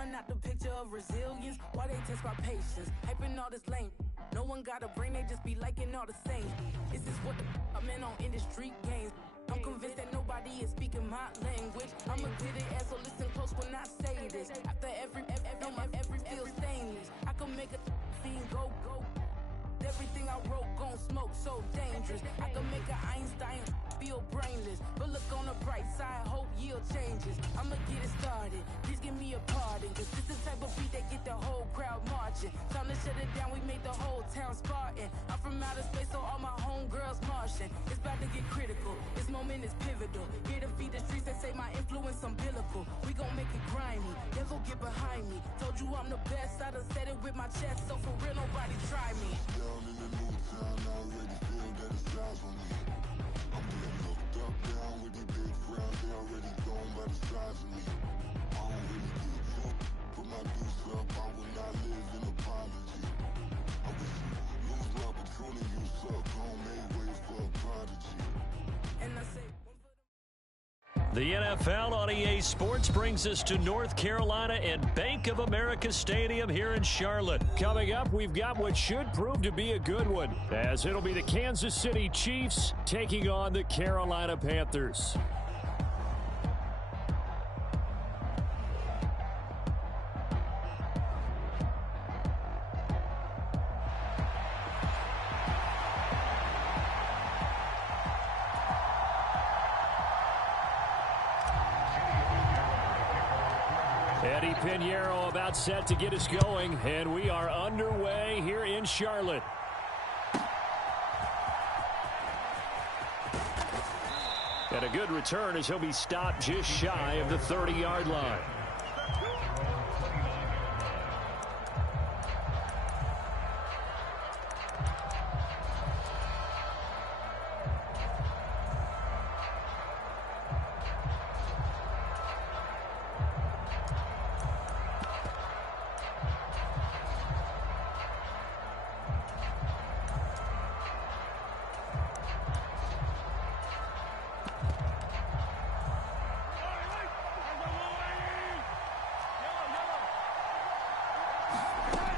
Drawing out the picture of resilience, why they test my patience, hyping all this lame. No one got a brain, they just be liking all the same. Is this what the I'm in on industry games? I'm convinced that nobody is speaking my language. I'ma get it as so listen close when I say this. After every feel stainless. I can make a scene go. Everything I wrote gon' smoke, so dangerous. I can make a Einstein feel brainless. But look on the bright side, hope yield changes. I'ma get it started, please give me a pardon. Cause this is the type of beat that get the whole crowd marching. Time to shut it down, we made the whole town Spartan. I'm from outer space, so all my homegirls Martian. It's about to get critical, this moment is pivotal. Here to feed the streets that say my influence umbilical. We gon' make it grimy, then go get behind me. Told you I'm the best, I done said it with my chest. So for real, nobody try me. Down in the new town, I already feel that it's time for me. I'm getting looked up, down with these big crowds. They already gone by the size of me. I don't really give a fuck, put my deuce up. I will not live in apology. I wish you lose my Patron and you suck. Homemade way for a prodigy. And I say The NFL on EA Sports brings us to North Carolina and Bank of America Stadium here in Charlotte. Coming up, we've got what should prove to be a good one, as it'll be the Kansas City Chiefs taking on the Carolina Panthers. Eddie Pinheiro about set to get us going, and we are underway here in Charlotte. And a good return as he'll be stopped just shy of the 30-yard line.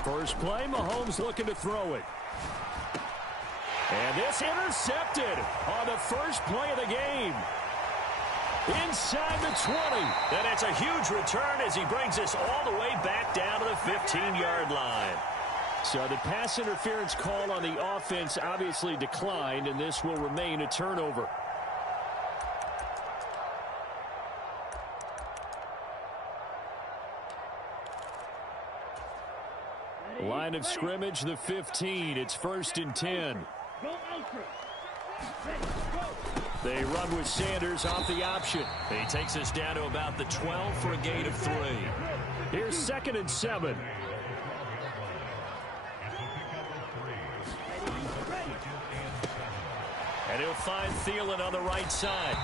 First play, Mahomes looking to throw it. And this intercepted on the first play of the game. Inside the 20. And it's a huge return as he brings us all the way back down to the 15-yard line. So the pass interference call on the offense obviously declined, and this will remain a turnover. Line of scrimmage, the 15. It's 1st and 10. They run with Sanders off the option. He takes us down to about the 12 for a gain of 3. Here's 2nd and 7. And he'll find Thielen on the right side.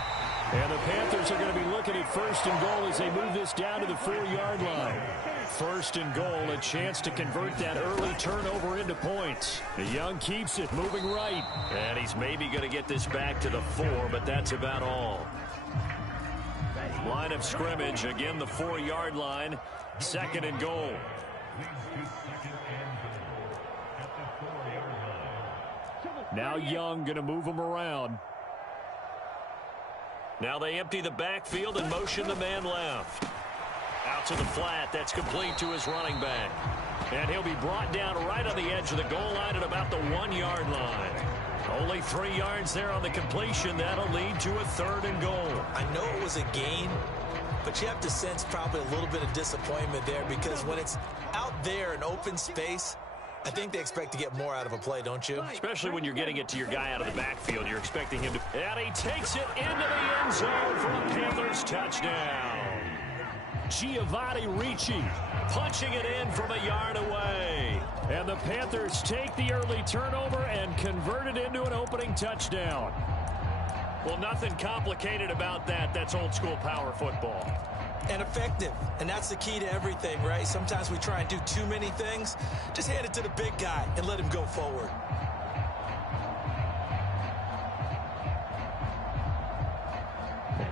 And the Panthers are going to be looking at 1st and goal as they move this down to the 4-yard line. 1st and goal, a chance to convert that early turnover into points. The Young keeps it, moving right. And he's maybe going to get this back to the 4, but that's about all. Line of scrimmage, again the 4-yard line. 2nd and goal. Now Young going to move him around. Now they empty the backfield and motion the man left. Out to the flat. That's complete to his running back. And he'll be brought down right on the edge of the goal line at about the 1-yard line. Only 3 yards there on the completion. That'll lead to a 3rd and goal. I know it was a gain, but you have to sense probably a little bit of disappointment there because when it's out there in open space, I think they expect to get more out of a play, don't you? Especially when you're getting it to your guy out of the backfield. You're expecting him to... And he takes it into the end zone for a Panthers touchdown. Giovanni Ricci punching it in from a yard away. And the Panthers take the early turnover and convert it into an opening touchdown. Well, nothing complicated about that. That's old school power football. And effective. And that's the key to everything, right? Sometimes we try and do too many things. Just hand it to the big guy and let him go forward.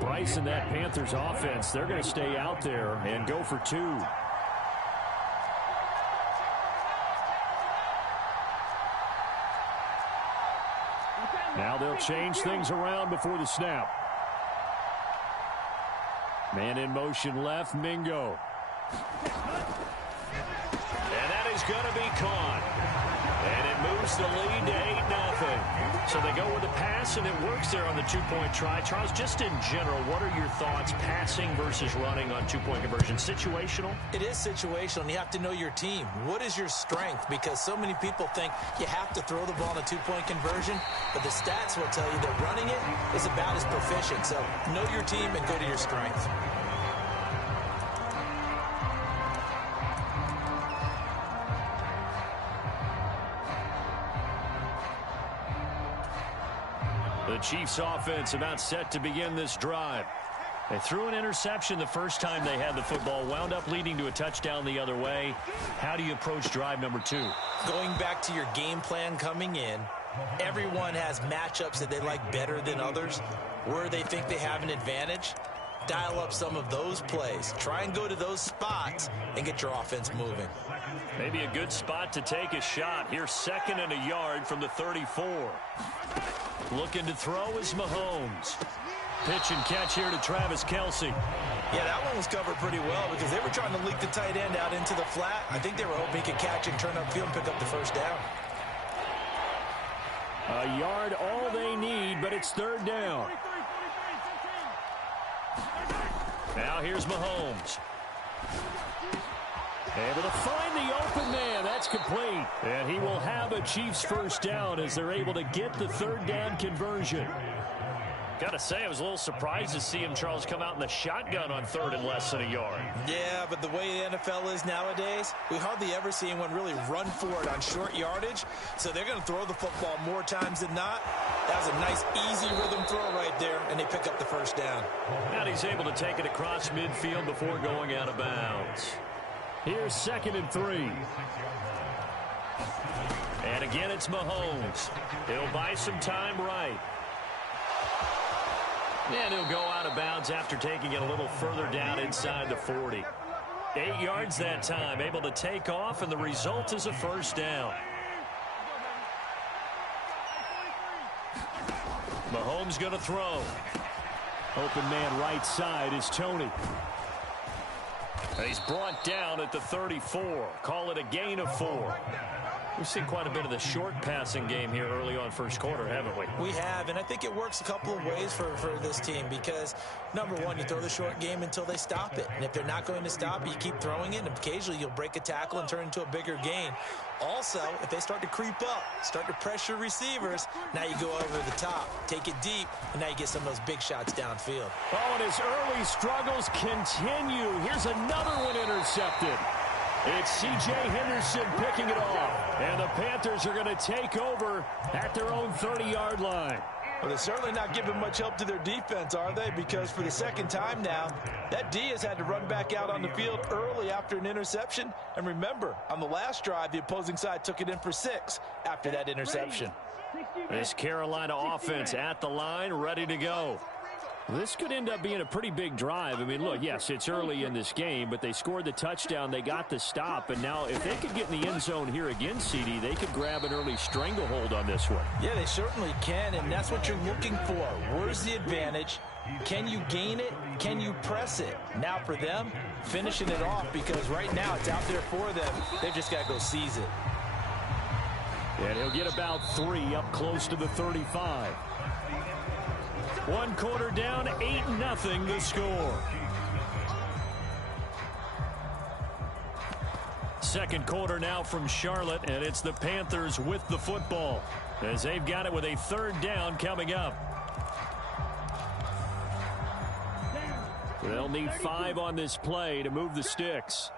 Bryce and that Panthers offense, they're going to stay out there and go for 2. Now they'll change things around before the snap. Man in motion left, Mingo. And that is going to be caught. And it moves the lead to 8-0. So they go with the pass, and it works there on the two-point try. Charles, just in general, what are your thoughts passing versus running on two-point conversion? Situational? It is situational, and you have to know your team. What is your strength? Because so many people think you have to throw the ball in a two-point conversion, but the stats will tell you that running it is about as proficient. So know your team and go to your strength. The Chiefs offense about set to begin this drive. They threw an interception the first time they had the football, wound up leading to a touchdown the other way. How do you approach drive number 2? Going back to your game plan coming in, everyone has matchups that they like better than others, where they think they have an advantage. Dial up some of those plays. Try and go to those spots and get your offense moving. Maybe a good spot to take a shot. Here's 2nd and a yard from the 34. Looking to throw is Mahomes. Pitch and catch here to Travis Kelce. Yeah, that one was covered pretty well because they were trying to leak the tight end out into the flat. I think they were hoping he could catch and turn upfield and pick up the first down. A yard all they need, but it's 3rd down. Now here's Mahomes. Able to find the open man. That's complete. And he will have a Chiefs first down as they're able to get the 3rd down conversion. Got to say, I was a little surprised to see him, Charles, come out in the shotgun on 3rd and less than a yard. Yeah, but the way the NFL is nowadays, we hardly ever see anyone really run for it on short yardage. So they're going to throw the football more times than not. That was a nice, easy rhythm throw right there, and they pick up the first down. And he's able to take it across midfield before going out of bounds. Here's 2nd and 3. And again, it's Mahomes. He'll buy some time right. And he'll go out of bounds after taking it a little further down inside the 40. 8 yards that time, able to take off, and the result is a first down. Mahomes going to throw. Open man right side is Tony. He's brought down at the 34. Call it a gain of 4. We've seen quite a bit of the short passing game here early on first quarter, haven't we? We have, and I think it works a couple of ways for this team because, number one, you throw the short game until they stop it. And if they're not going to stop it, you keep throwing it, and occasionally you'll break a tackle and turn into a bigger gain. Also, if they start to creep up, start to pressure receivers, now you go over the top, take it deep, and now you get some of those big shots downfield. Oh, and his early struggles continue. Here's another one intercepted. It's C.J. Henderson picking it off. And the Panthers are going to take over at their own 30-yard line. Well, they're certainly not giving much help to their defense, are they? Because for the second time now, that D has had to run back out on the field early after an interception. And remember, on the last drive, the opposing side took it in for 6 after that interception. This Carolina offense at the line, ready to go. This could end up being a pretty big drive. I mean, look, yes, it's early in this game, but they scored the touchdown. They got the stop. And now if they could get in the end zone here again, CD, they could grab an early stranglehold on this one. Yeah, they certainly can, and that's what you're looking for. Where's the advantage? Can you gain it? Can you press it? Now for them, finishing it off because right now it's out there for them. They've just got to go seize it. And he'll get about 3 up close to the 35. 1 quarter down, 8-0 the score. Second quarter now from Charlotte, and it's the Panthers with the football as they've got it with a 3rd down coming up. They'll need 5 on this play to move the sticks.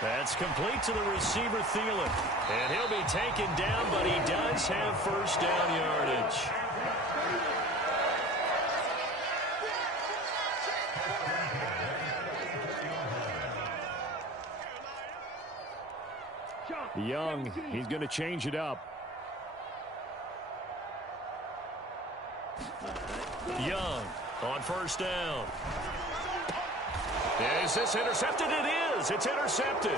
That's complete to the receiver, Thielen. And he'll be taken down, but he does have first down yardage. Young, he's going to change it up. Young on first down. Is this intercepted? It is. It's intercepted.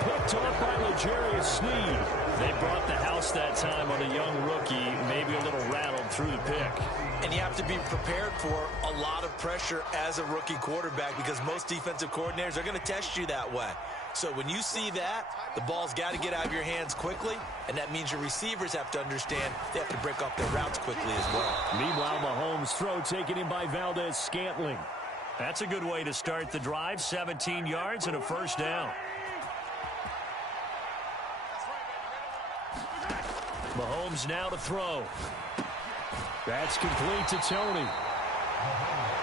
Picked off by L'Jarius Sneed. They brought the house that time on a young rookie, maybe a little rattled through the pick. And you have to be prepared for a lot of pressure as a rookie quarterback because most defensive coordinators are going to test you that way. So when you see that, the ball's got to get out of your hands quickly, and that means your receivers have to understand they have to break off their routes quickly as well. Meanwhile, Mahomes' throw taken in by Valdez-Scantling. That's a good way to start the drive. 17 yards and a first down. Mahomes now to throw. That's complete to Tony.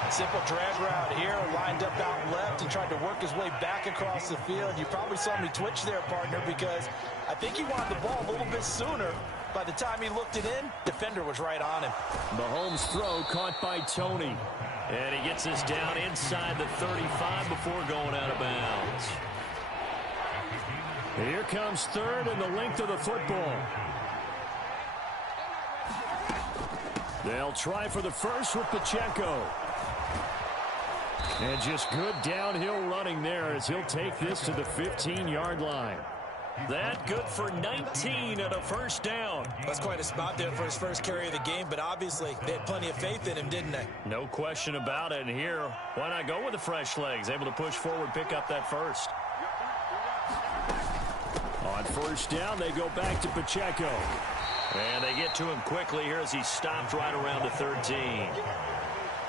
Simple drag route here, lined up out left and tried to work his way back across the field. You probably saw me twitch there, partner, because I think he wanted the ball a little bit sooner. By the time he looked it in, defender was right on him. Mahomes' throw caught by Tony. And he gets us down inside the 35 before going out of bounds. Here comes third and the length of the football. They'll try for the first with Pacheco. And just good downhill running there as he'll take this to the 15-yard line. That good for 19 and a first down. That's quite a spot there for his first carry of the game, but obviously they had plenty of faith in him, didn't they? No question about it. And here, why not go with the fresh legs? Able to push forward, pick up that first. On first down, they go back to Pacheco. And they get to him quickly here as he stopped right around the 13.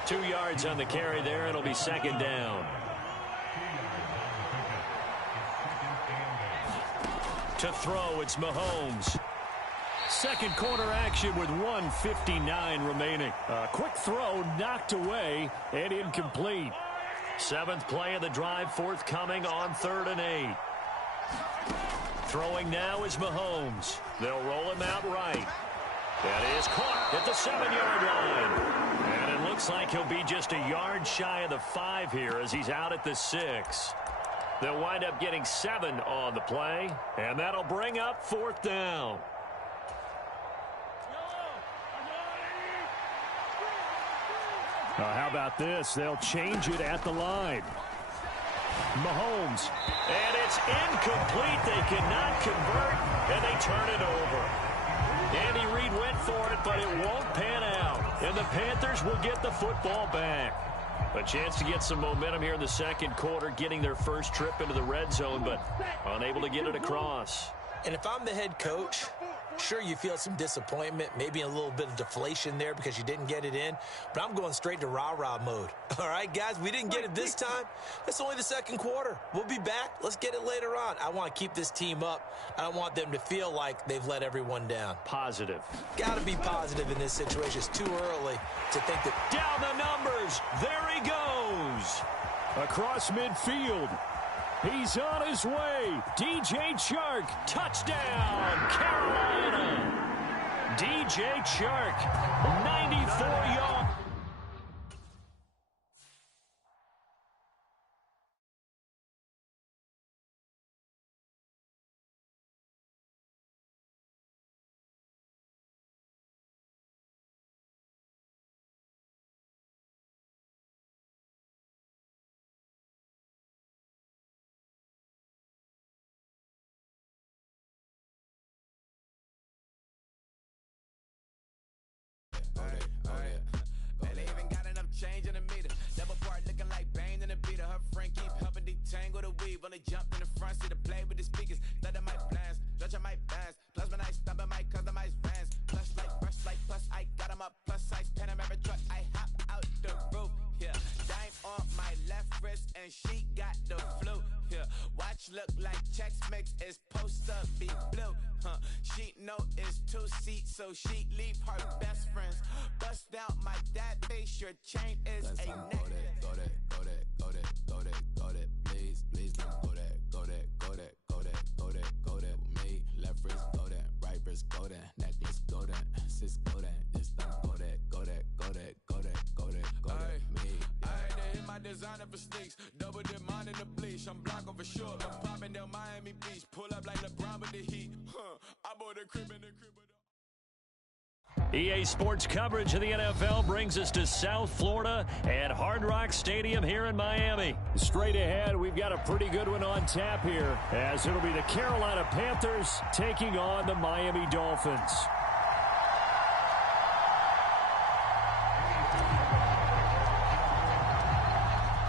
2 yards on the carry there. It'll be second down. To throw, it's Mahomes. Second quarter action with 1:59 remaining. A quick throw knocked away and incomplete. Seventh play of the drive forthcoming on 3rd and 8. Throwing now is Mahomes. They'll roll him out right. That is caught at the 7-yard line. And it looks like he'll be just a yard shy of the 5 here as he's out at the 6. They'll wind up getting 7 on the play, and that'll bring up 4th down. How about this? They'll change it at the line. Mahomes. And it's incomplete. They cannot convert, and they turn it over. Andy Reid went for it, but it won't pan out. And the Panthers will get the football back. A chance to get some momentum here in the second quarter, getting their first trip into the red zone, but unable to get it across. And if I'm the head coach, sure, you feel some disappointment, maybe a little bit of deflation there because you didn't get it in, but I'm going straight to rah-rah mode. All right, guys, we didn't get it this time. It's only the second quarter. We'll be back. Let's get it later on. I want to keep this team up. I don't want them to feel like they've let everyone down. Positive. Got to be positive in this situation. It's too early to think that. Down the numbers. There he goes. Across midfield. He's on his way. DJ Chark, touchdown, Carolina. DJ Chark, 94 yards. Change in the meter. Double part looking like Bane in the beater. Her friend keep helping detangle the weave. Only jumped in the front seat to play with the speakers. Study my plans, stretch on my bands. Plus when I stumble my customized vans. Plus like brush like plus I got 'em up. Plus size Panamera truck. I hop out the roof. Yeah, dime on my left wrist and she got the flu. Yeah, watch look like Chex Mix is supposed to be blue. She know it's 2 seats, so she leave her best friends. Bust down my dad face, your chain is a neck. Go that, please, don't go that, with me. Left wrist, go that, right wrist, go that, necklace, go that, sis, go that, this time, go that, me. I had to hit my designer for sneaks, double the mine in the bleach. I'm block over short, I'm popping down Miami Beach, pull up like LeBron with the heat. I bought a crib in the crib with EA Sports coverage of the NFL brings us to South Florida at Hard Rock Stadium here in Miami. Straight ahead, we've got a pretty good one on tap here, as it'll be the Carolina Panthers taking on the Miami Dolphins.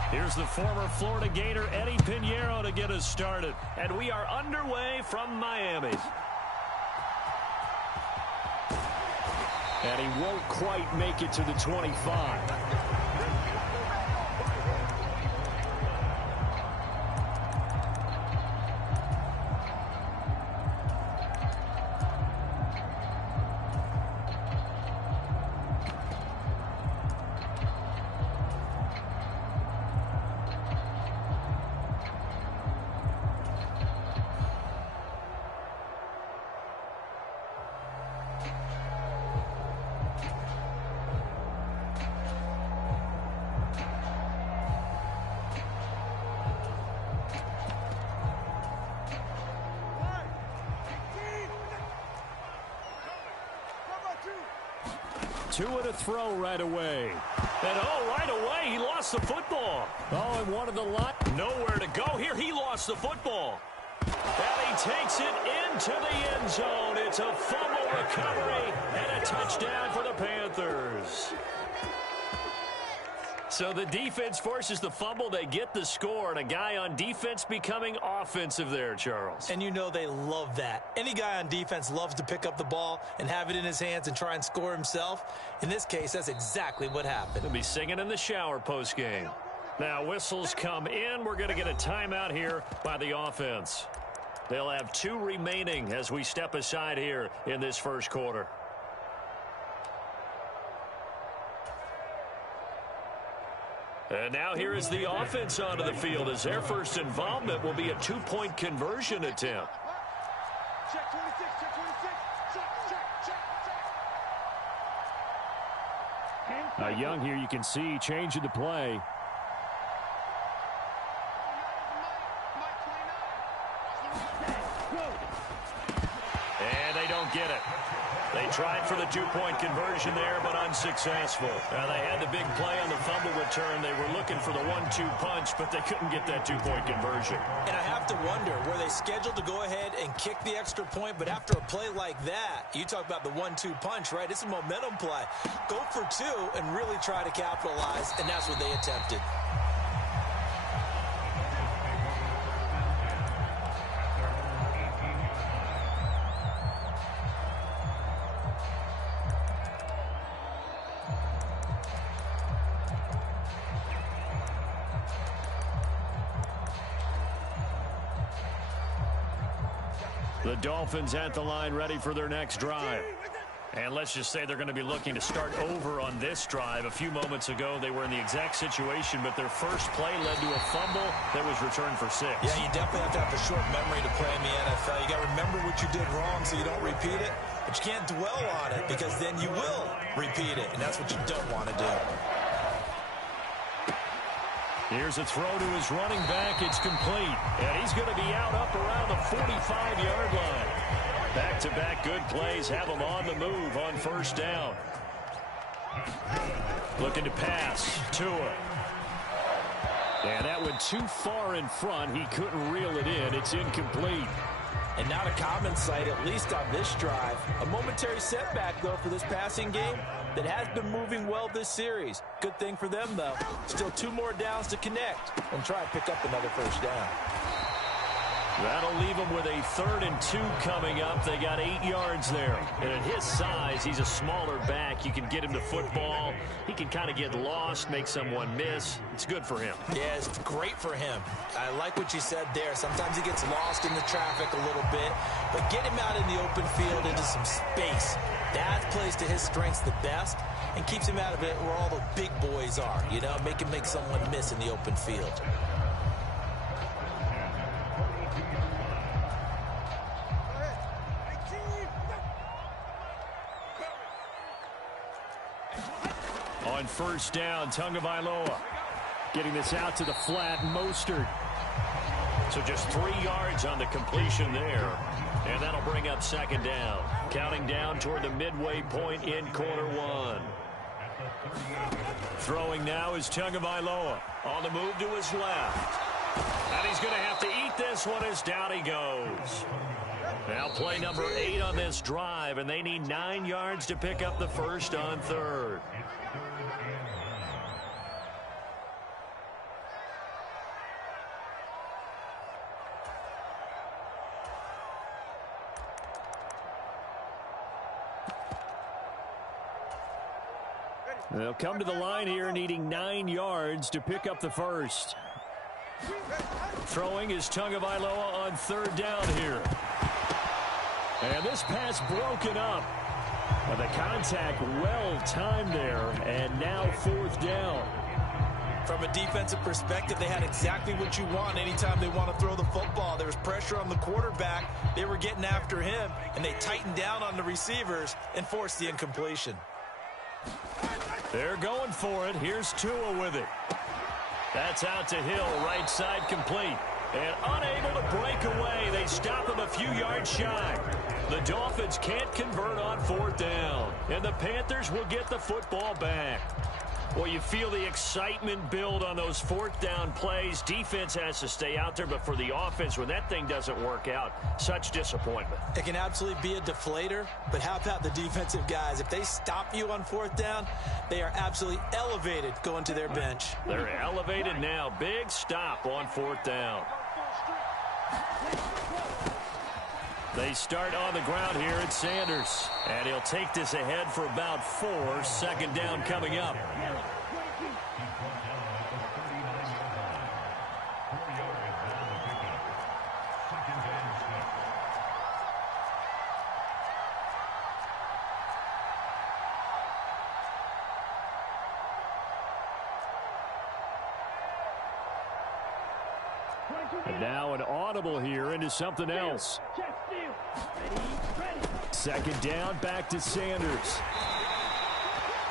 Here's the former Florida Gator Eddie Pinheiro to get us started. And we are underway from Miami. And he won't quite make it to the 25. Two and a throw right away. And right away, he lost the football. And one of the line. Nowhere to go here. He lost the football. And he takes it into the end zone. It's a fumble recovery and a touchdown for the Panthers. So the defense forces the fumble. They get the score, and a guy on defense becoming offensive there, Charles. And you know they love that. Any guy on defense loves to pick up the ball and have it in his hands and try and score himself. In this case, that's exactly what happened. He'll be singing in the shower postgame. Now whistles come in. We're going to get a timeout here by the offense. They'll have 2 remaining as we step aside here in this first quarter. And now here is the offense onto the field as their first involvement will be a 2-point conversion attempt. Check 26, check 26, check. Now Young here, you can see changing the play. And they don't get it. They tried for the 2-point conversion there, but unsuccessful. Now, they had the big play on the fumble return. They were looking for the 1-2 punch, but they couldn't get that 2-point conversion. And I have to wonder, were they scheduled to go ahead and kick the extra point? But after a play like that, you talk about the 1-2 punch, right? It's a momentum play. Go for 2 and really try to capitalize, and that's what they attempted. The Dolphins at the line ready for their next drive. And let's just say they're going to be looking to start over on this drive. A few moments ago, they were in the exact situation, but their first play led to a fumble that was returned for 6. Yeah, you definitely have to have a short memory to play in the NFL. You got to remember what you did wrong so you don't repeat it, but you can't dwell on it because then you will repeat it, and that's what you don't want to do. Here's a throw to his running back. It's complete. And he's going to be out up around the 45-yard line. Back-to-back good plays have him on the move on first down. Looking to pass. Tua. And that went too far in front. He couldn't reel it in. It's incomplete. And not a common sight, at least on this drive. A momentary setback, though, for this passing game that has been moving well this series. Good thing for them, though. Still 2 more downs to connect and try and pick up another first down. That'll leave them with a 3rd and 2 coming up. They got 8 yards there. And at his size, he's a smaller back. You can get him the football. He can kind of get lost, make someone miss. It's good for him. Yeah, it's great for him. I like what you said there. Sometimes he gets lost in the traffic a little bit. But get him out in the open field into some space. That plays to his strengths the best and keeps him out of it where all the big boys are. You know, make him make someone miss in the open field. On first down, Tagovailoa getting this out to the flat. Mostert. So just 3 yards on the completion there. And that'll bring up second down. Counting down toward the midway point in quarter one. Throwing now is Tagovailoa. On the move to his left. And he's going to have to eat this one as down he goes. Now play number 8 on this drive, and they need 9 yards to pick up the first on third. They'll come to the line here needing 9 yards to pick up the first. Throwing is Tagovailoa on third down here. And this pass broken up. But the contact well timed there, and now fourth down. From a defensive perspective, they had exactly what you want anytime they want to throw the football. There was pressure on the quarterback. They were getting after him, and they tightened down on the receivers and forced the incompletion. They're going for it. Here's Tua with it. That's out to Hill, right side complete. And unable to break away. They stop him a few yards shy. The Dolphins can't convert on fourth down. And the Panthers will get the football back. Well, you feel the excitement build on those fourth down plays. Defense has to stay out there, but for the offense, when that thing doesn't work out, such disappointment. It can absolutely be a deflator, but how about the defensive guys? If they stop you on fourth down, they are absolutely elevated going to their bench. They're elevated now. Big stop on fourth down. They start on the ground here at Sanders. And he'll take this ahead for about 4. Second down coming up. And now an audible here into something else. Second down, back to Sanders.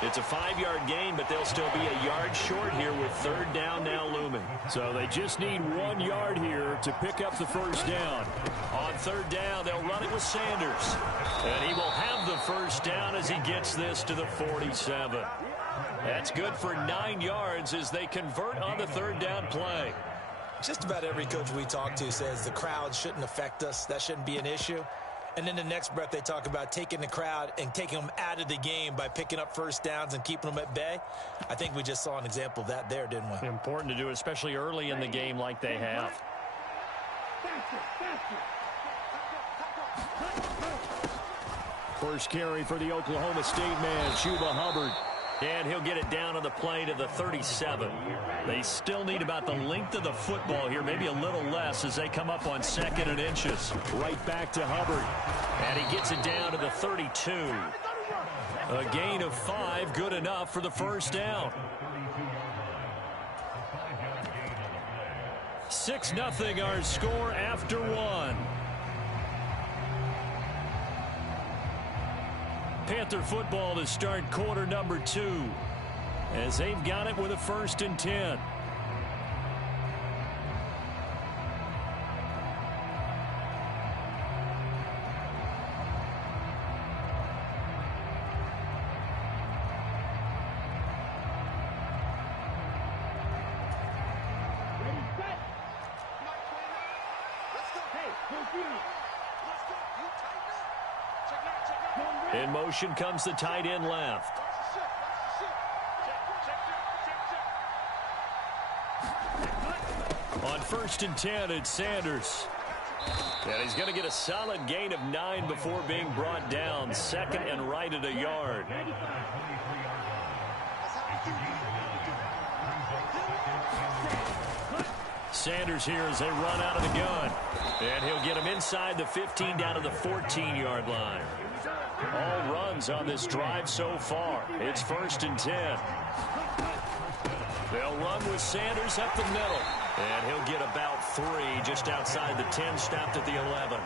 It's a 5-yard gain, but they'll still be a yard short here with third down now looming. So they just need 1 yard here to pick up the first down. On third down, they'll run it with Sanders. And he will have the first down as he gets this to the 47. That's good for 9 yards as they convert on the third down play. Just about every coach we talk to says the crowd shouldn't affect us. That shouldn't be an issue. And then the next breath they talk about taking the crowd and taking them out of the game by picking up first downs and keeping them at bay. I think we just saw an example of that there, didn't we? Important to do, especially early in the game like they have. First carry for the Oklahoma State man, Chuba Hubbard. And he'll get it down on the play to the 37. They still need about the length of the football here, maybe a little less as they come up on 2nd and inches. Right back to Hubbard. And he gets it down to the 32. A gain of 5, good enough for the first down. 6-0 our score after 1. Panther football to start quarter number 2 as they've got it with a 1st and 10. In motion comes the tight end left. On 1st and 10, it's Sanders. And he's going to get a solid gain of 9 before being brought down. 2nd and right at a yard. Sanders here as they run out of the gun. And he'll get him inside the 15 down to the 14-yard line. All runs on this drive so far. It's 1st and 10. They'll run with Sanders up the middle. And he'll get about 3 just outside the 10, stopped at the 11.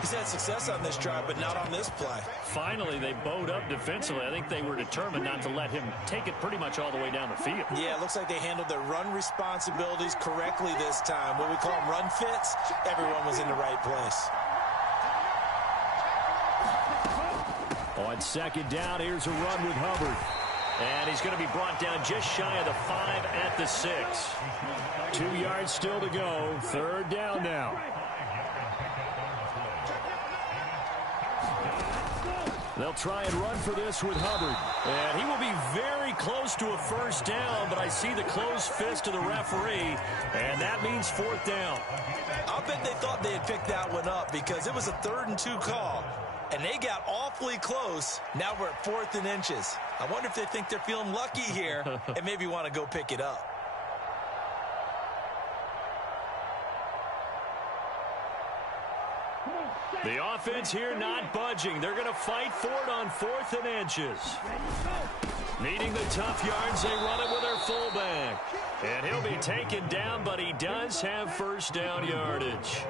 He's had success on this drive, but not on this play. Finally, they bowed up defensively. I think they were determined not to let him take it pretty much all the way down the field. Yeah, it looks like they handled their run responsibilities correctly this time. What we call them run fits, everyone was in the right place. On second down, here's a run with Hubbard. And he's going to be brought down just shy of the 5 at the 6. 2 yards still to go. Third down now. They'll try and run for this with Hubbard. And he will be very close to a first down, but I see the closed fist of the referee, and that means 4th down. I'll bet they thought they had picked that one up because it was a 3rd and 2 call, and they got awfully close. Now we're at 4th and inches. I wonder if they think they're feeling lucky here and maybe want to go pick it up. The offense here not budging. They're going to fight for it on 4th and inches. Needing the tough yards, they run it with their fullback. And he'll be taken down, but he does have first down yardage.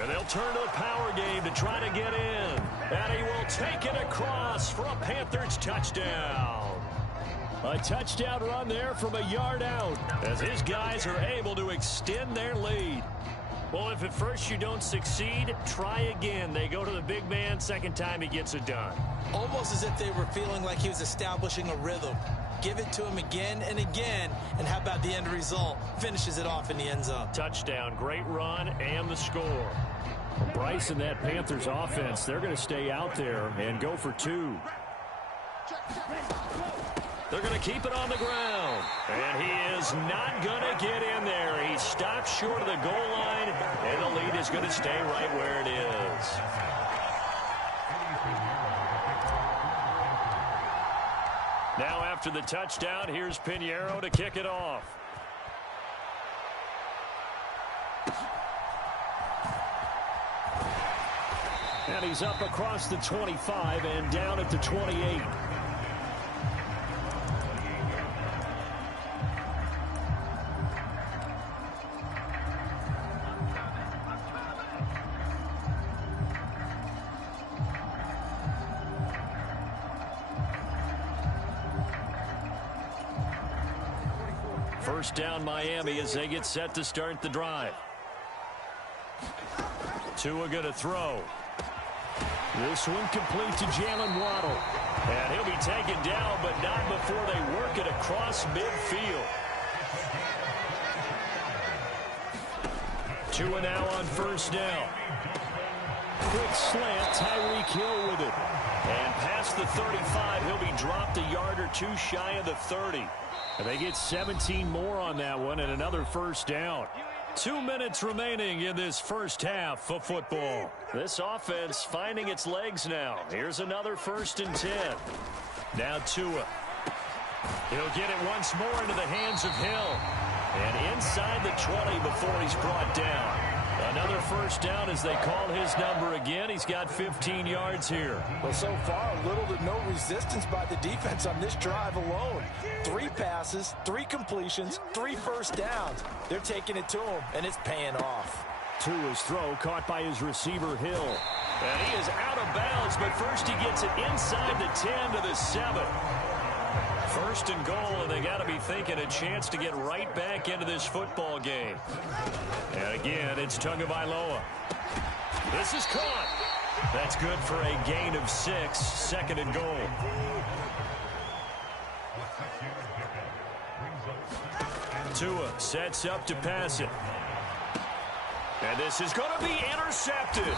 And they'll turn to the power game to try to get in. And he will take it across for a Panthers touchdown. A touchdown run there from a yard out as his guys are able to extend their lead. Well, if at first you don't succeed, try again. They go to the big man. Second time he gets it done. Almost as if they were feeling like he was establishing a rhythm. Give it to him again and again, and how about the end result? Finishes it off in the end zone. Touchdown, great run, and the score. Bryce and that Panthers offense, they're going to stay out there and go for 2. They're going to keep it on the ground. And he is not going to get in there. He stopped short of the goal line, and the lead is going to stay right where it is. Now after the touchdown, here's Pinheiro to kick it off. And he's up across the 25 and down at the 28. First down Miami as they get set to start the drive. Tua going to throw. This one complete to Jalen Waddle. And he'll be taken down, but not before they work it across midfield. Tua now on first down. Quick slant, Tyreek Hill with it. And past the 35, he'll be dropped a yard or 2 shy of the 30. And they get 17 more on that one and another first down. 2 minutes remaining in this first half of football. This offense finding its legs now. Here's another 1st and 10. Now Tua. He'll get it once more into the hands of Hill. And inside the 20 before he's brought down. Another first down as they call his number again. He's got 15 yards here. Well, so far, little to no resistance by the defense on this drive alone. 3 passes, 3 completions, 3 first downs. They're taking it to him, and it's paying off. Tua's throw caught by his receiver, Hill. And he is out of bounds, but first he gets it inside the 10 to the 7. First and goal, and they got to be thinking a chance to get right back into this football game. And again, it's Tagovailoa. This is caught. That's good for a gain of 6. 2nd and goal. Tua sets up to pass it. And this is going to be intercepted.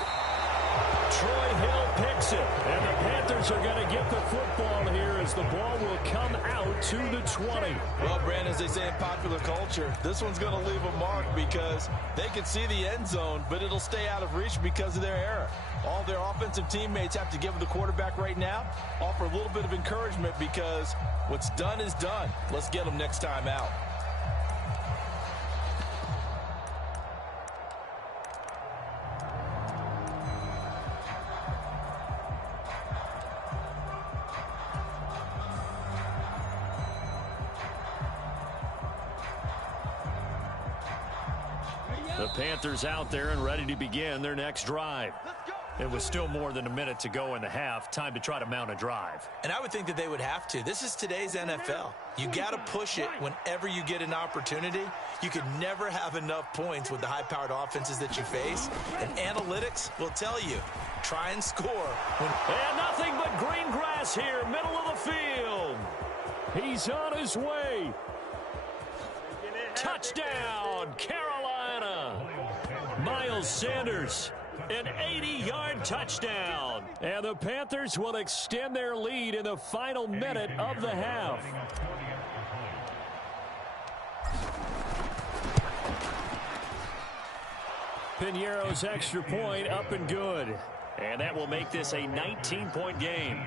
Troy Hill picks it. And the Panthers are going to get the football here as the ball will come out to the 20. Well, Brandon, as they say in popular culture, this one's going to leave a mark because they can see the end zone, but it'll stay out of reach because of their error. All their offensive teammates have to give the quarterback right now, offer a little bit of encouragement because what's done is done. Let's get them next time out. The Panthers out there and ready to begin their next drive. It was still more than a minute to go in the half. Time to try to mount a drive. And I would think that they would have to. This is today's NFL. You got to push it whenever you get an opportunity. You could never have enough points with the high-powered offenses that you face. And analytics will tell you, try and score. And nothing but green grass here, middle of the field. He's on his way. Touchdown, Carolina. Miles Sanders, an 80-yard touchdown. And the Panthers will extend their lead in the final minute of the half. Piñeiro's extra point up and good. And that will make this a 19-point game.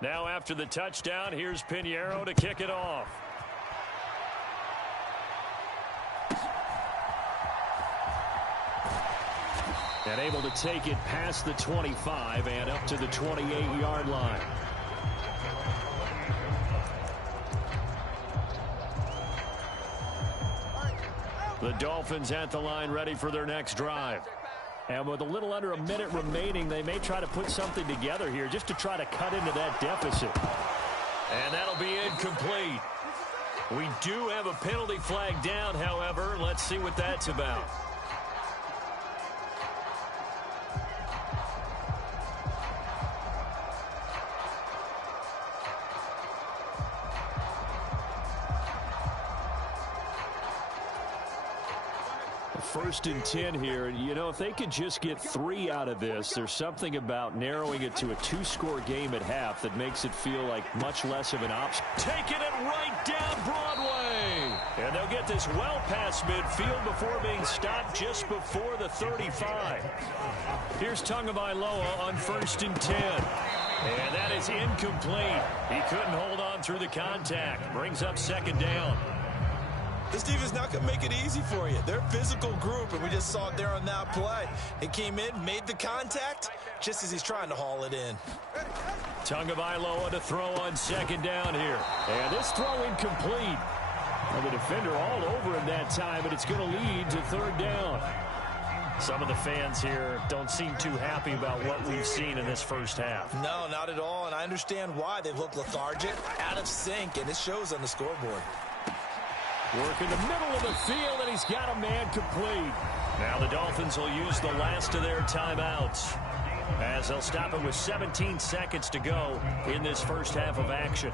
Now after the touchdown, here's Piñeiro to kick it off. And able to take it past the 25 and up to the 28-yard line. The Dolphins at the line ready for their next drive. And with a little under a minute remaining, they may try to put something together here just to try to cut into that deficit. And that'll be incomplete. We do have a penalty flag down, however. Let's see what that's about. First and 10 here. You know, if they could just get 3 out of this, there's something about narrowing it to a 2-score game at half that makes it feel like much less of an option. Taking it right down Broadway. And they'll get this well past midfield before being stopped just before the 35. Here's Tagovailoa on first and 10. And that is incomplete. He couldn't hold on through the contact. Brings up second down. This defense is not going to make it easy for you. They're a physical group, and we just saw it there on that play. It came in, made the contact, just as he's trying to haul it in. Tagovailoa to throw on second down here. And this throw incomplete. Well, the defender all over him that time, but it's going to lead to third down. Some of the fans here don't seem too happy about what we've seen in this first half. No, not at all, and I understand why. They've looked lethargic, out of sync, and it shows on the scoreboard. Work in the middle of the field, and he's got a man complete. Now the Dolphins will use the last of their timeouts as they'll stop it with 17 seconds to go in this first half of action.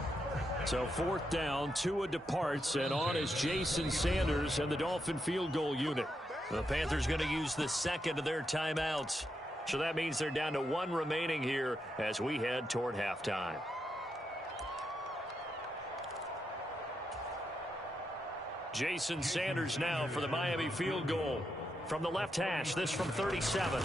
So fourth down, Tua departs, and on is Jason Sanders and the Dolphin field goal unit. The Panthers going to use the second of their timeouts. So that means they're down to 1 remaining here as we head toward halftime. Jason Sanders now for the Miami field goal. From the left hash, this from 37.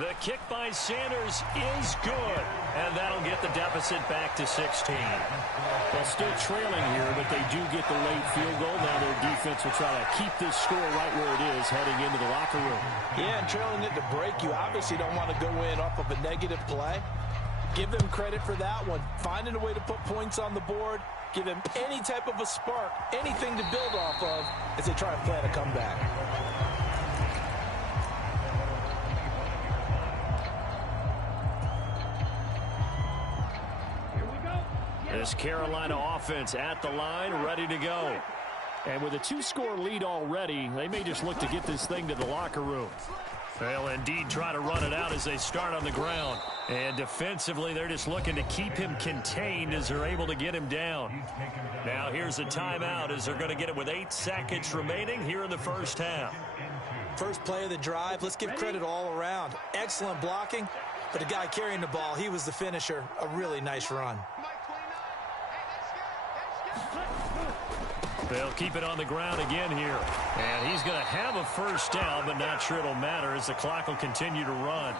The kick by Sanders is good, and that'll get the deficit back to 16. Well, still trailing here, but they do get the late field goal. Now their defense will try to keep this score right where it is heading into the locker room. Yeah, and trailing it to break, you obviously don't want to go in off of a negative play. Give them credit for that one. Finding a way to put points on the board. Give them any type of a spark, anything to build off of as they try and plan a comeback. This Carolina offense at the line, ready to go. And with a 2-score lead already, they may just look to get this thing to the locker room. They'll indeed try to run it out as they start on the ground. And defensively, they're just looking to keep him contained as they're able to get him down. Now here's a timeout as they're going to get it with 8 seconds remaining here in the first half. First play of the drive, let's give credit all around. Excellent blocking, but the guy carrying the ball, he was the finisher. A really nice run. They'll keep it on the ground again here. And he's going to have a first down, but not sure it'll matter as the clock will continue to run.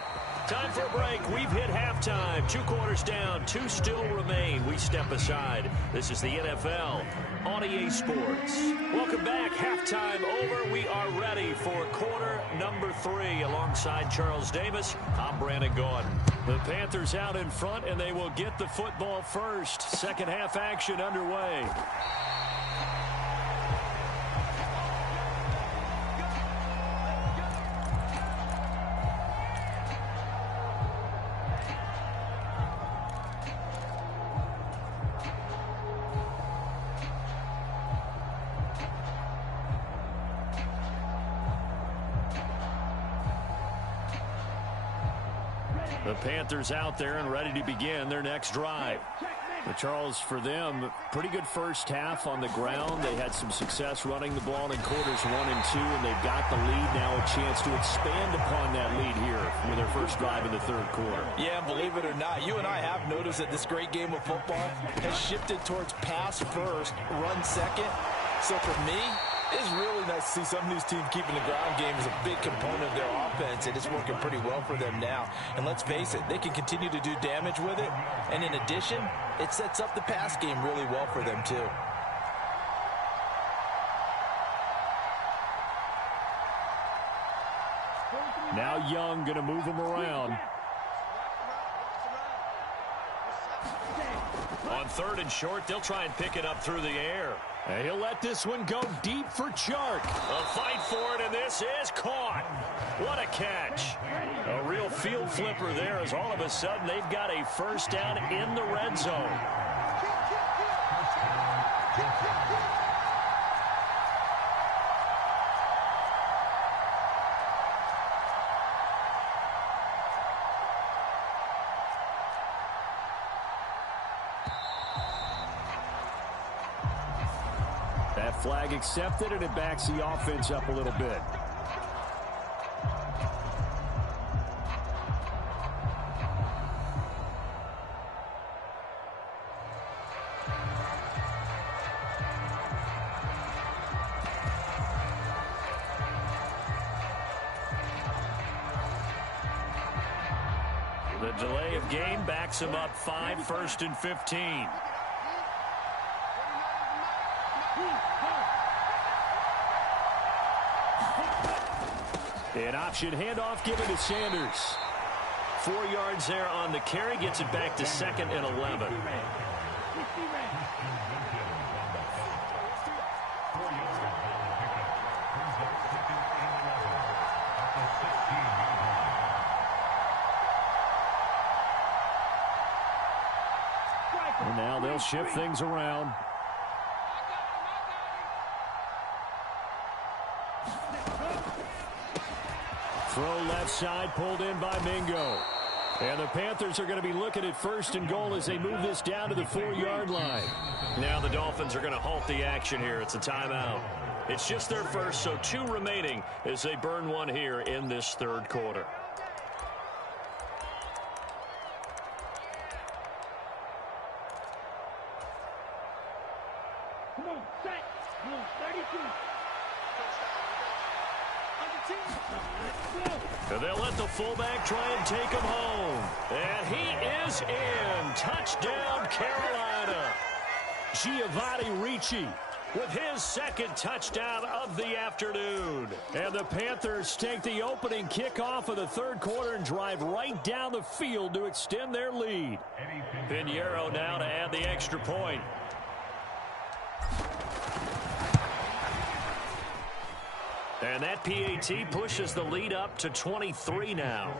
Time for a break. We've hit halftime. 2 quarters down. 2 still remain. We step aside. This is the NFL on EA Sports. Welcome back. Halftime over. We are ready for quarter number 3. Alongside Charles Davis, I'm Brandon Gaudin. The Panthers out in front, and they will get the football first. Second half action underway. The Panthers out there and ready to begin their next drive. But Charles, for them, pretty good first half on the ground. They had some success running the ball in quarters 1 and 2, and they've got the lead now, a chance to expand upon that lead here with their first drive in the third quarter. Yeah, believe it or not, you and I have noticed that this great game of football has shifted towards pass first, run second. So for me, it's really nice to see some of these teams keeping the ground game as a big component of their offense, and it's working pretty well for them now. And let's face it, they can continue to do damage with it, and in addition, it sets up the pass game really well for them too. Now Young going to move him around. On 3rd and short, they'll try and pick it up through the air. And he'll let this one go deep for Chark. A fight for it, and this is caught. What a catch. A real field flipper there as all of a sudden they've got a first down in the red zone. Flag accepted, and it backs the offense up a little bit. The delay of game backs him up 5, 1st and 15. An option handoff given to Sanders. 4 yards there on the carry. Gets it back to 2nd and 11. And now they'll shift things around. Throw left side, pulled in by Mingo. And the Panthers are going to be looking at 1st and goal as they move this down to the 4-yard line. Now the Dolphins are going to halt the action here. It's a timeout. It's just their first, so 2 remaining as they burn one here in this third quarter. Come on, set. Come on, 32. And they'll let the fullback try and take him home. And he is in. Touchdown, Carolina. Giovanni Ricci with his 2nd touchdown of the afternoon. And the Panthers take the opening kickoff of the third quarter and drive right down the field to extend their lead. Pinheiro now to add the extra point. And that PAT pushes the lead up to 23 now.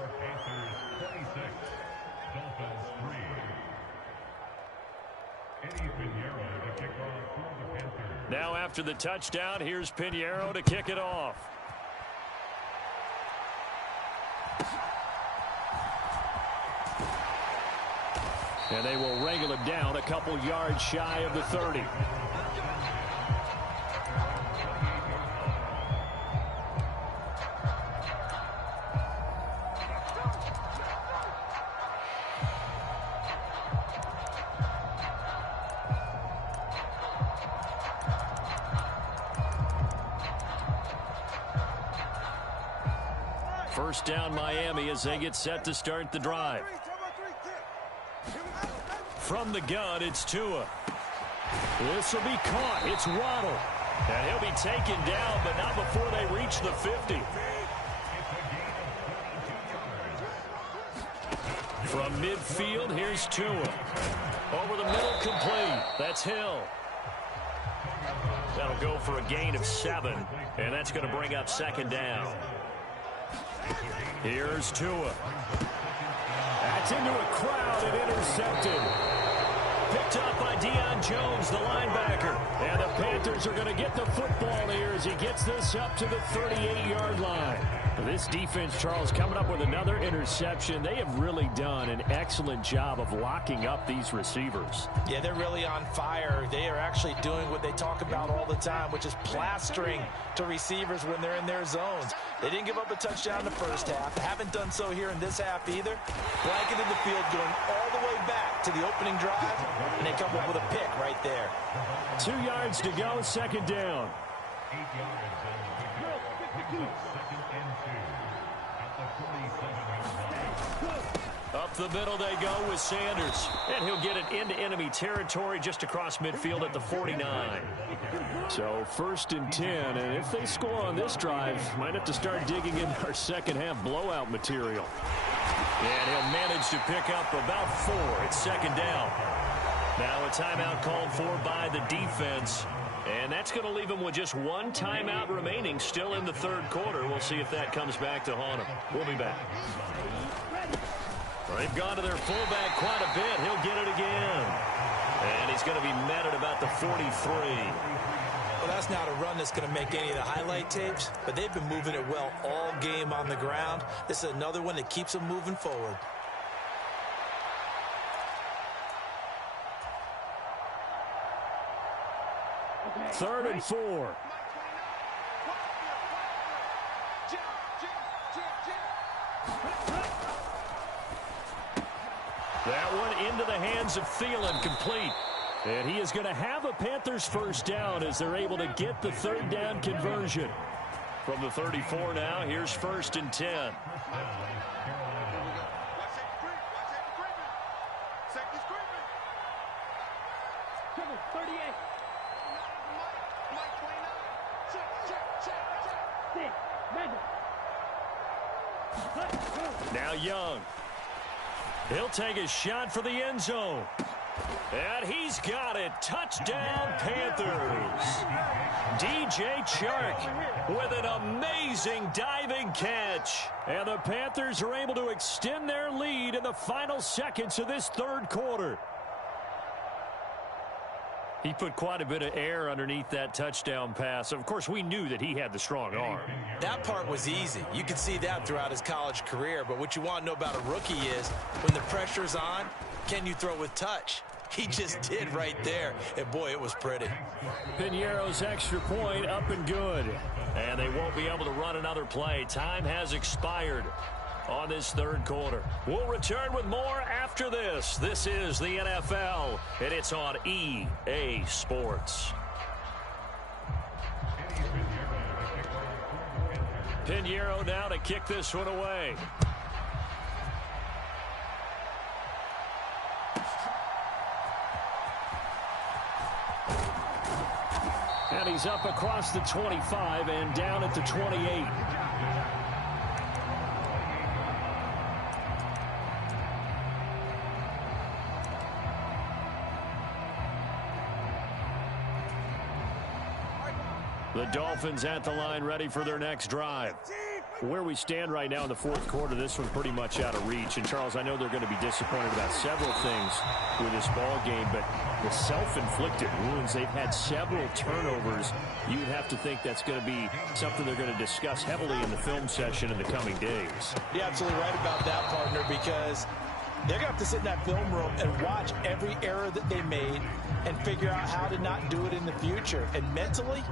Now after the touchdown, here's Pinheiro to kick it off. And they will wrangle him down a couple yards shy of the 30. First down Miami as they get set to start the drive. From the gun, it's Tua. This will be caught. It's Waddle. And he'll be taken down, but not before they reach the 50. From midfield, here's Tua. Over the middle, complete. That's Hill. That'll go for a gain of 7, and that's going to bring up second down. Here's Tua. That's into a crowd and intercepted. Picked up by Deion Jones, the linebacker. And the Panthers are going to get the football here as he gets this up to the 38-yard line. This defense, Charles, coming up with another interception. They have really done an excellent job of locking up these receivers. Yeah, they're really on fire. They are actually doing what they talk about all the time, which is plastering to receivers when they're in their zones. They didn't give up a touchdown in the first half. Haven't done so here in this half either. Blanketed the field, going all the way back to the opening drive, and they come up with a pick right there. 2 yards to go, second down. 8 yards and 52. Up the middle they go with Sanders. And he'll get it into enemy territory just across midfield at the 49. So 1st and 10. And if they score on this drive, might have to start digging in our second half blowout material. And he'll manage to pick up about 4. It's second down. Now a timeout called for by the defense. And that's going to leave him with just 1 timeout remaining still in the third quarter. We'll see if that comes back to haunt him. We'll be back. They've gone to their fullback quite a bit. He'll get it again. And he's going to be met at about the 43. Well, that's not a run that's going to make any of the highlight tapes, but they've been moving it well all game on the ground. This is another one that keeps them moving forward. Third and 4. That one into the hands of Thielen, complete. And he is going to have a Panthers first down as they're able to get the third down conversion. From the 34 now, here's 1st and 10. Now Young. He'll take a shot for the end zone. And he's got it. Touchdown, Panthers. DJ Chark with an amazing diving catch. And the Panthers are able to extend their lead in the final seconds of this third quarter. He put quite a bit of air underneath that touchdown pass. Of course, we knew that he had the strong arm. That part was easy. You could see that throughout his college career. But what you want to know about a rookie is when the pressure's on, can you throw with touch? He just did right there. And, boy, it was pretty. Piñeiro's extra point up and good. And they won't be able to run another play. Time has expired on this third quarter. We'll return with more after this. This is the NFL, and it's on EA Sports. Piñeiro now to kick this one away. And he's up across the 25 and down at the 28. The Dolphins at the line ready for their next drive. Where we stand right now in the fourth quarter, this one's pretty much out of reach. And, Charles, I know they're going to be disappointed about several things with this ball game, but the self-inflicted wounds, they've had several turnovers. You would have to think that's going to be something they're going to discuss heavily in the film session in the coming days. You're absolutely right about that, partner, because they're going to have to sit in that film room and watch every error that they made and figure out how to not do it in the future. And mentally,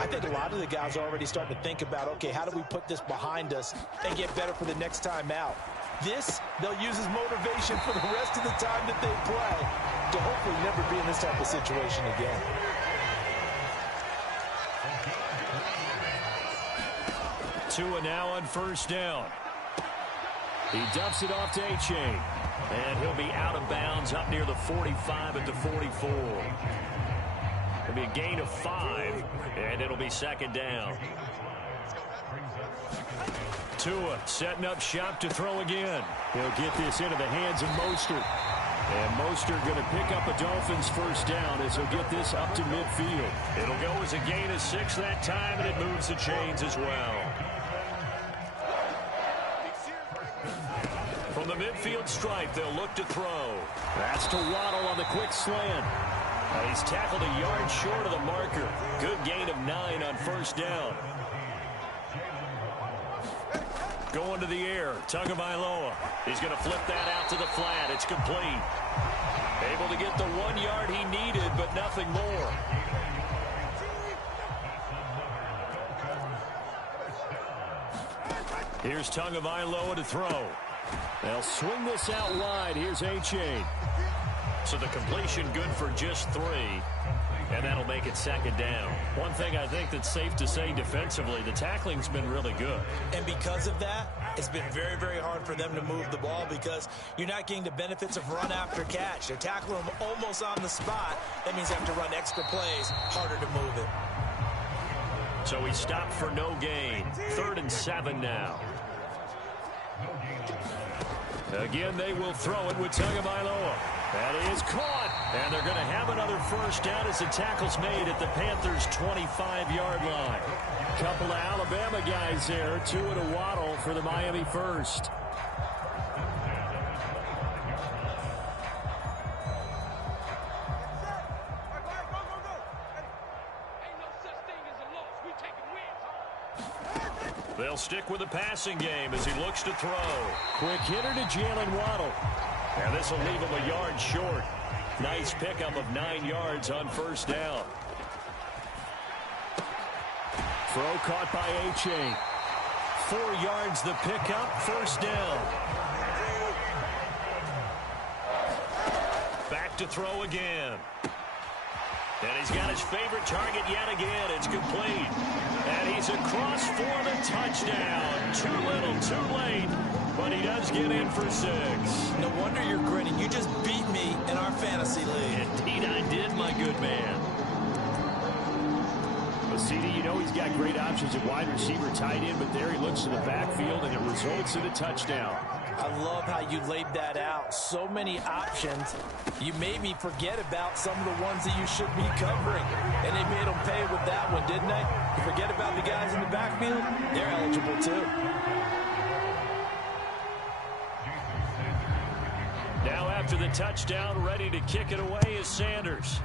I think a lot of the guys are already starting to think about, okay, how do we put this behind us and get better for the next time out? This, they'll use as motivation for the rest of the time that they play to hopefully never be in this type of situation again. Tua now on first down. He dumps it off to A-Chain. And he'll be out of bounds up near the 45 at the 44. It'll be a gain of 5, and it'll be second down. Tua setting up shop to throw again. He'll get this into the hands of Mostert. And Mostert going to pick up a Dolphins first down as he'll get this up to midfield. It'll go as a gain of 6 that time, and it moves the chains as well. From the midfield stripe, they'll look to throw. That's to Waddle on the quick slant. He's tackled a yard short of the marker. Good gain of 9 on first down. Going to the air, Tagovailoa. He's going to flip that out to the flat. It's complete. Able to get the 1 yard he needed, but nothing more. Here's Tagovailoa to throw. They'll swing this out wide. Here's A-Chain. So the completion good for just 3. And that'll make it second down. One thing I think that's safe to say defensively, the tackling's been really good. And because of that, it's been very, very hard for them to move the ball because you're not getting the benefits of run after catch. They're tackling them almost on the spot. That means they have to run extra plays, harder to move it. So he stopped for no gain. 3rd and 7 now. Again, they will throw it with Tagovailoa. That is caught. And they're going to have another first down as the tackle's made at the Panthers' 25-yard line. Couple of Alabama guys there. Tua to Waddle for the Miami first. They'll stick with the passing game as he looks to throw. Quick hitter to Jalen Waddle. And this will leave him a yard short. Nice pickup of 9 yards on first down. Throw caught by A-Chain. 4 yards the pickup, first down. Back to throw again. And he's got his favorite target yet again. It's complete. And he's across for the touchdown. Too little, too late. But he does get in for 6. No wonder you're grinning. You just beat me in our fantasy league. Indeed I did, my good man. Well, CD, you know he's got great options at wide receiver, tight end, but there he looks to the backfield, and it results in a touchdown. I love how you laid that out. So many options. You made me forget about some of the ones that you should be covering. And they made them pay with that one, didn't they? You forget about the guys in the backfield? They're eligible too. Now after the touchdown, ready to kick it away is Sanders.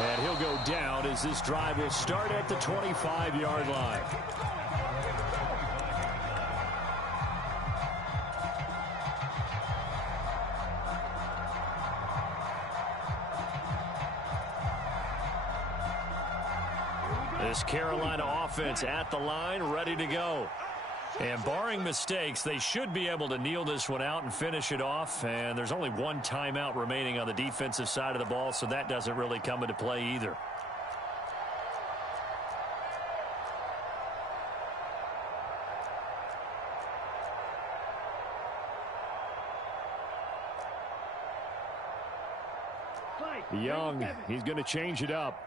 And he'll go down as this drive will start at the 25-yard line. This Carolina offense at the line, ready to go. And barring mistakes, they should be able to kneel this one out and finish it off. And there's only 1 timeout remaining on the defensive side of the ball, so that doesn't really come into play either. Young, he's going to change it up.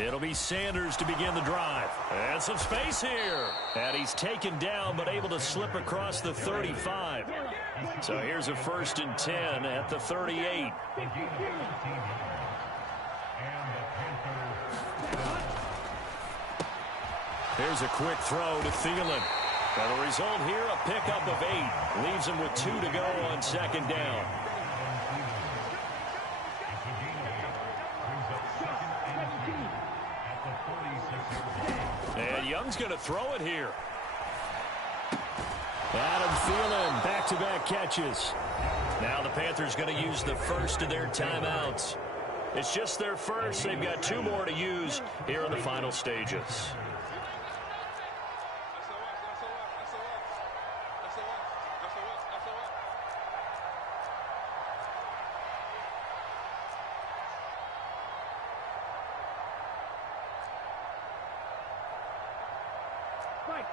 It'll be Sanders to begin the drive. And some space here. And he's taken down but able to slip across the 35. So here's a 1st and 10 at the 38. Here's a quick throw to Thielen. And the result here, a pickup of 8. Leaves him with 2 to go on 2nd down. And Young's going to throw it here. Adam Thielen, back-to-back catches. Now the Panthers going to use the first of their timeouts. It's just their first. They've got 2 more to use here in the final stages.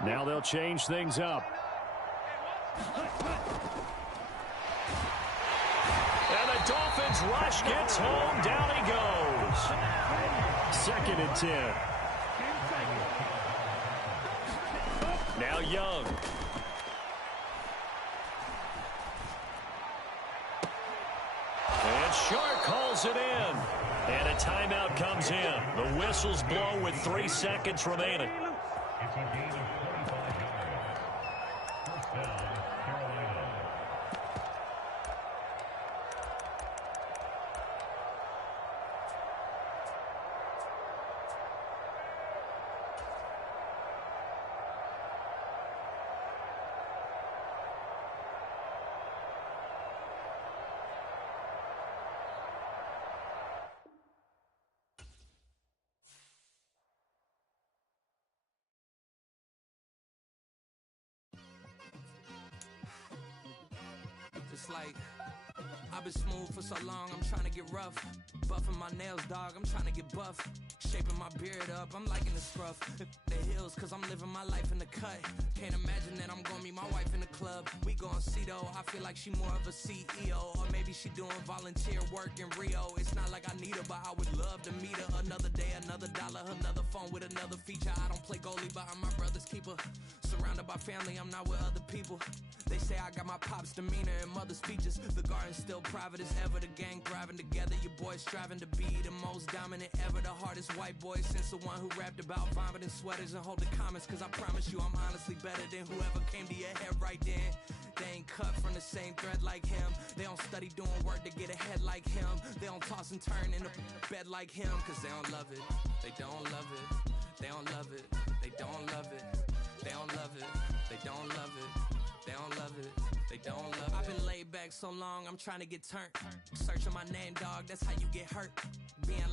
Now they'll change things up. And the Dolphins rush, gets home, down he goes. 2nd and 10. Now Young. And Shark calls it in. And a timeout comes in. The whistles blow with 3 seconds remaining. It's a gain of 25 yards. First down, Carolina. It's like, I've been smooth for so long, I'm trying to get rough. Buffing my nails, dog, I'm trying to get buff. Shaping my beard up, I'm liking the scruff. The hills, cause I'm living my life in the cut. Can't imagine that I'm gonna meet my wife in the club. We gon' see though, I feel like she more of a CEO. Or maybe she doing volunteer work in Rio. It's not like I need her, but I would love to meet her. Another day, another dollar, another phone with another feature. I don't play goalie, but I'm my brother's keeper. Surrounded by family, I'm not with other people. They say I got my pop's demeanor and mother's features. The garden's still private as ever. The gang thriving together. Your boys striving to be the most dominant ever. The hardest white boy since the one who rapped about vomiting sweaters and holding comments. Cause I promise you I'm honestly better than whoever came to your head right then. They ain't cut from the same thread like him. They don't study doing work to get ahead like him. They don't toss and turn in the bed like him. Cause they don't love it. They don't love it. They don't love it. They don't love it. They don't love it. They don't love it. They don't love it. They don't love it. I've been laid back so long, I'm trying to get turned. Searching my name, dog, that's how you get hurt. Being